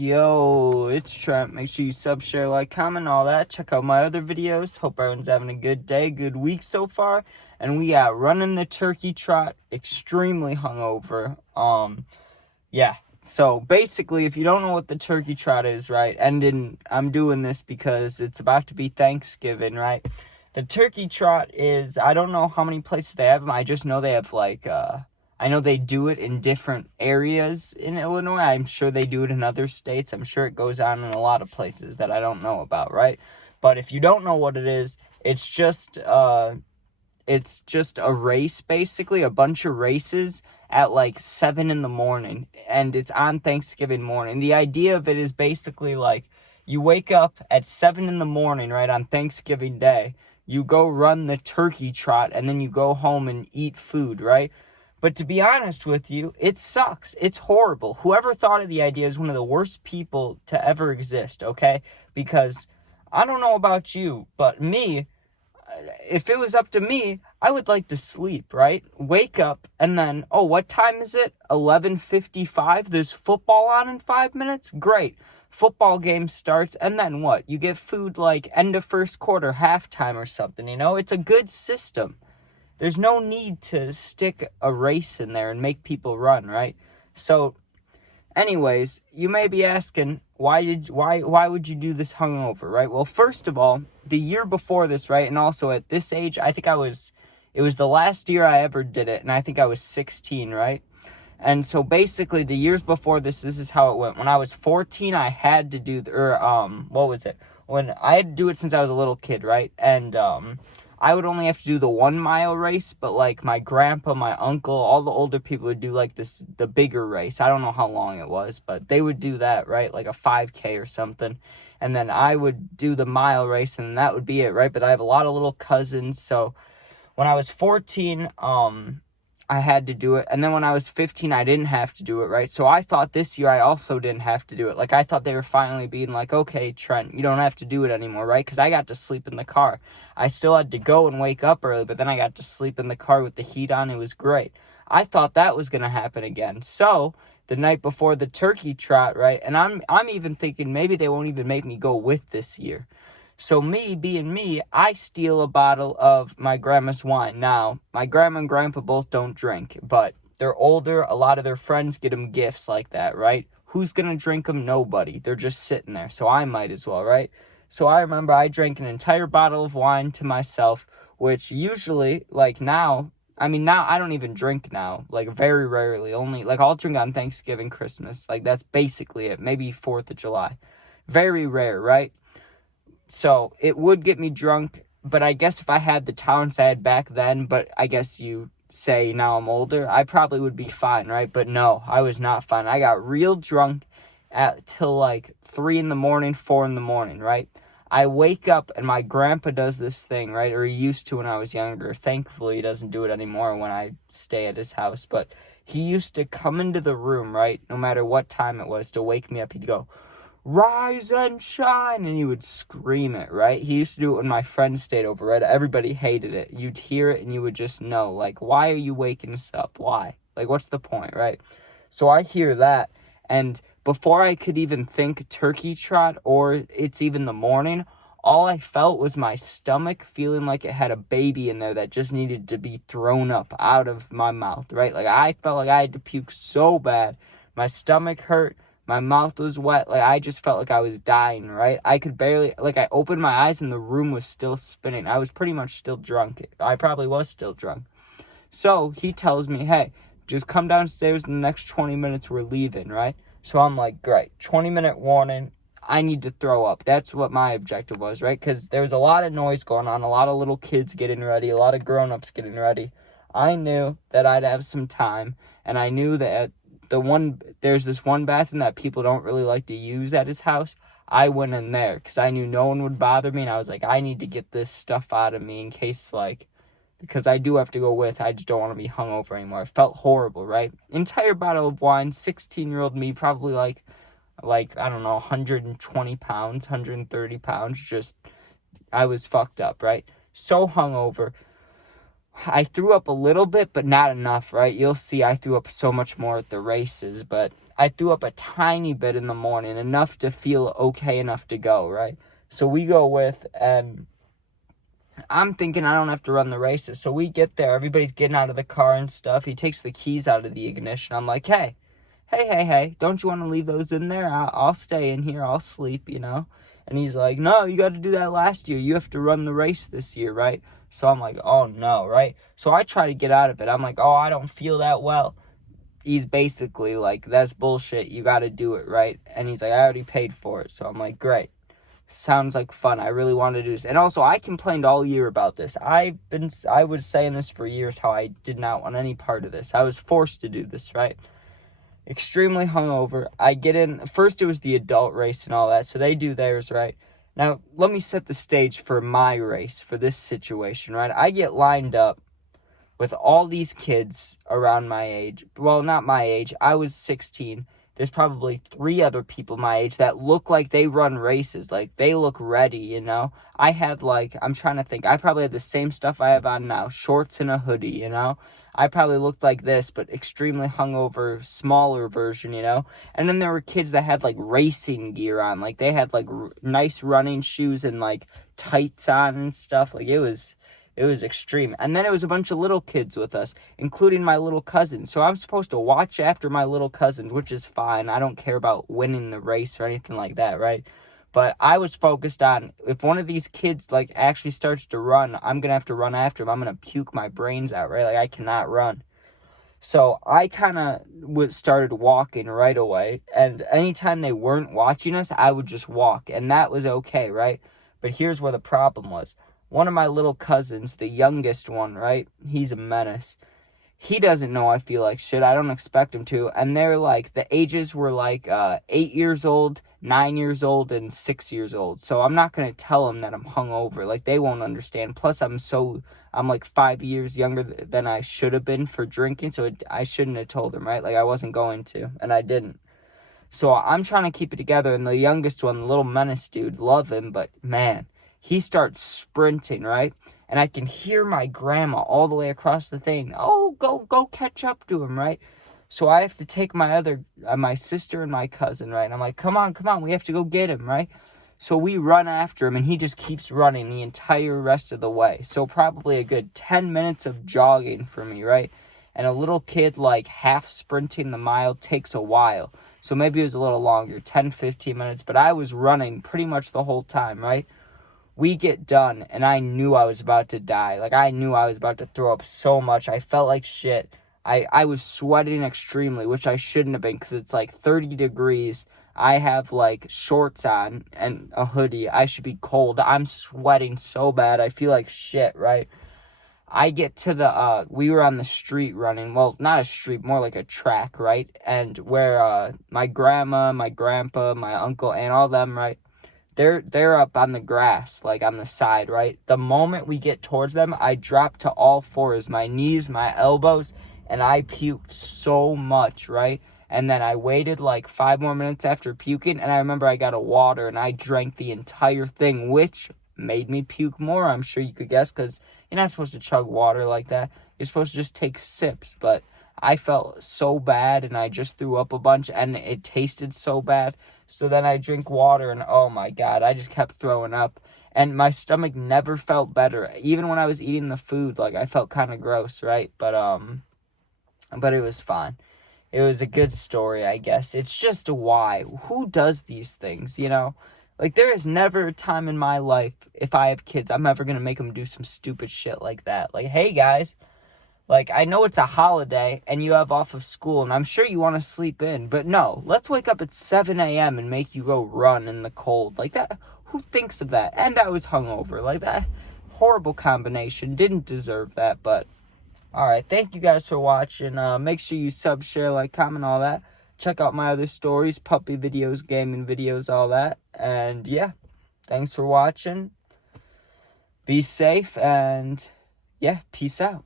Yo, it's Trot. Make sure you sub, share, like, comment, all that. Check out my other videos. Hope everyone's having a good day, good week so far. And we got running the turkey trot, extremely hungover. Yeah. So basically, if you don't know what the turkey trot is, right? I'm doing this because it's about to be Thanksgiving, right? The turkey trot is, I don't know how many places they have them. I just know they have I know they do it in different areas in Illinois. I'm sure they do it in other states. I'm sure it goes on in a lot of places that I don't know about, right? But if you don't know what it is, it's just a race, basically, a bunch of races at like 7 in the morning, and it's on Thanksgiving morning. The idea of it is basically like you wake up at 7 in the morning, right, on Thanksgiving Day. You go run the turkey trot, and then you go home and eat food, right? But to be honest with you, it sucks. It's horrible. Whoever thought of the idea is one of the worst people to ever exist, okay? Because I don't know about you, but me, if it was up to me, I would like to sleep, right? Wake up and then, oh, what time is it? 11:55. There's football on in 5 minutes? Great. Football game starts, and then what? You get food like end of first quarter, halftime or something, you know? It's a good system. There's no need to stick a race in there and make people run, right? So, anyways, you may be asking, why would you do this hungover, right? Well, first of all, the year before this, right, and also at this age, it was the last year I ever did it, and I think I was 16, right? And so basically, the years before this is how it went. When I was 14, I had to do, what was it? When I had to do it since I was a little kid, right? And, I would only have to do the 1 mile race, but like my grandpa, my uncle, all the older people would do like the bigger race. I don't know how long it was, but they would do that, right? Like a 5K or something. And then I would do the mile race, and that would be it, right? But I have a lot of little cousins, so when I was 14, I had to do it. And then when I was 15, I didn't have to do it, right? So I thought this year I also didn't have to do it. Like, I thought they were finally being like, okay, Trent, you don't have to do it anymore, right? Because I got to sleep in the car. I still had to go and wake up early, but then I got to sleep in the car with the heat on. It was great. I thought that was going to happen again. So the night before the turkey trot, right? And I'm even thinking maybe they won't even make me go with this year. So me, being me, I steal a bottle of my grandma's wine. Now, my grandma and grandpa both don't drink, but they're older. A lot of their friends get them gifts like that, right? Who's going to drink them? Nobody. They're just sitting there, so I might as well, right? So I remember I drank an entire bottle of wine to myself, which usually, like now I don't even drink now, like very rarely, only, like I'll drink on Thanksgiving, Christmas, like that's basically it, maybe 4th of July. Very rare, right? So it would get me drunk, but I guess if I had the tolerance I had back then, but I guess you say now I'm older, I probably would be fine, right? But no, I was not fine. I got real drunk till like 3 in the morning, 4 in the morning, right? I wake up and my grandpa does this thing, right? Or he used to when I was younger. Thankfully, he doesn't do it anymore when I stay at his house. But he used to come into the room, right? No matter what time it was, to wake me up. He'd go, "Rise and shine," and he would scream it, right? He used to do it when my friends stayed over, right? Everybody hated it. You'd hear it and you would just know, like, why are you waking us up? Why? Like, what's the point, right? So I hear that, and before I could even think turkey trot or it's even the morning, all I felt was my stomach feeling like it had a baby in there that just needed to be thrown up out of my mouth, right? Like, I felt like I had to puke so bad. My stomach hurt. My mouth was wet. Like, I just felt like I was dying, right? I could barely, like, I opened my eyes and the room was still spinning. I was pretty much still drunk. I probably was still drunk. So he tells me, hey, just come downstairs in the next 20 minutes. We're leaving, right? So I'm like, great. 20-minute warning. I need to throw up. That's what my objective was, right? Because there was a lot of noise going on, a lot of little kids getting ready, a lot of grown-ups getting ready. I knew that I'd have some time, and I knew that there's this one bathroom that people don't really like to use at his house. I went in there because I knew no one would bother me, and I was like, I need to get this stuff out of me in case, like, because I do have to go with, I just don't want to be hungover anymore. It felt horrible, right? Entire bottle of wine, 16-year-old me, probably like, I don't know, 120 pounds, 130 pounds, just, I was fucked up, right? So hungover. I threw up a little bit, but not enough, right? You'll see I threw up so much more at the races, but I threw up a tiny bit in the morning, enough to feel okay enough to go, right? So we go with, and I'm thinking I don't have to run the races. So we get there, everybody's getting out of the car and stuff. He takes the keys out of the ignition. I'm like, hey, don't you want to leave those in there? I'll stay in here, I'll sleep, you know? And he's like, no, you got to do that last year. You have to run the race this year, right? So I'm like, oh no, right? So I try to get out of it. I'm like, oh, I don't feel that well. He's basically like, that's bullshit. You got to do it, right? And he's like, I already paid for it. So I'm like, great. Sounds like fun. I really want to do this. And also, I complained all year about this. I was saying this for years, how I did not want any part of this. I was forced to do this, right? Extremely hungover. I get in. First, it was the adult race and all that. So they do theirs, right? Now, let me set the stage for my race, for this situation, right? I get lined up with all these kids around my age. Well, not my age. I was 16. There's probably 3 other people my age that look like they run races. Like, they look ready, you know? I had, like, I'm trying to think. I probably had the same stuff I have on now. Shorts and a hoodie, you know? I probably looked like this, but extremely hungover, smaller version, you know? And then there were kids that had, like, racing gear on. Like, they had, like, nice running shoes and, like, tights on and stuff. Like, it was extreme. And then it was a bunch of little kids with us, including my little cousin. So I'm supposed to watch after my little cousins, which is fine. I don't care about winning the race or anything like that, right? But I was focused on, if one of these kids, like, actually starts to run, I'm going to have to run after him. I'm going to puke my brains out, right? Like, I cannot run. So I kind of started walking right away. And anytime they weren't watching us, I would just walk. And that was okay, right? But here's where the problem was. One of my little cousins, the youngest one, right? He's a menace. He doesn't know I feel like shit. I don't expect him to. And they're like, the ages were like 8 years old, 9 years old, and 6 years old. So I'm not going to tell them that I'm hungover. Like, they won't understand. Plus, I'm like 5 years younger than I should have been for drinking. So I shouldn't have told them, right? Like, I wasn't going to. And I didn't. So I'm trying to keep it together. And the youngest one, the little menace dude, love him. But, man, he starts sprinting, right? And I can hear my grandma all the way across the thing. Oh, go catch up to him, right? So I have to take my sister and my cousin, right? And I'm like, come on, we have to go get him, right? So we run after him, and he just keeps running the entire rest of the way. So probably a good 10 minutes of jogging for me, right? And a little kid, like, half sprinting the mile takes a while. So maybe it was a little longer, 10, 15 minutes. But I was running pretty much the whole time, right? We get done, and I knew I was about to die. Like, I knew I was about to throw up so much. I felt like shit. I was sweating extremely, which I shouldn't have been, because it's like 30 degrees. I have, like, shorts on and a hoodie. I should be cold. I'm sweating so bad. I feel like shit, right? I get to we were on the street running. Well, not a street, more like a track, right? And where my grandma, my grandpa, my uncle, and all them, right? They're up on the grass, like on the side, right? The moment we get towards them, I drop to all fours, my knees, my elbows, and I puked so much, right? And then I waited like 5 more minutes after puking, and I remember I got a water, and I drank the entire thing, which made me puke more, I'm sure you could guess, because you're not supposed to chug water like that. You're supposed to just take sips, but I felt so bad, and I just threw up a bunch, and it tasted so bad. So then I drink water, and oh my God, I just kept throwing up. And my stomach never felt better. Even when I was eating the food, like, I felt kind of gross, right? But it was fine. It was a good story, I guess. It's just why. Who does these things, you know? Like, there is never a time in my life, if I have kids, I'm ever going to make them do some stupid shit like that. Like, hey, guys. Like, I know it's a holiday, and you have off of school, and I'm sure you want to sleep in. But no, let's wake up at 7 a.m. and make you go run in the cold. Like, that, who thinks of that? And I was hungover. Like, that horrible combination. Didn't deserve that, but alright. Thank you guys for watching. Make sure you sub, share, like, comment, all that. Check out my other stories, puppy videos, gaming videos, all that. And, yeah, thanks for watching. Be safe, and, yeah, peace out.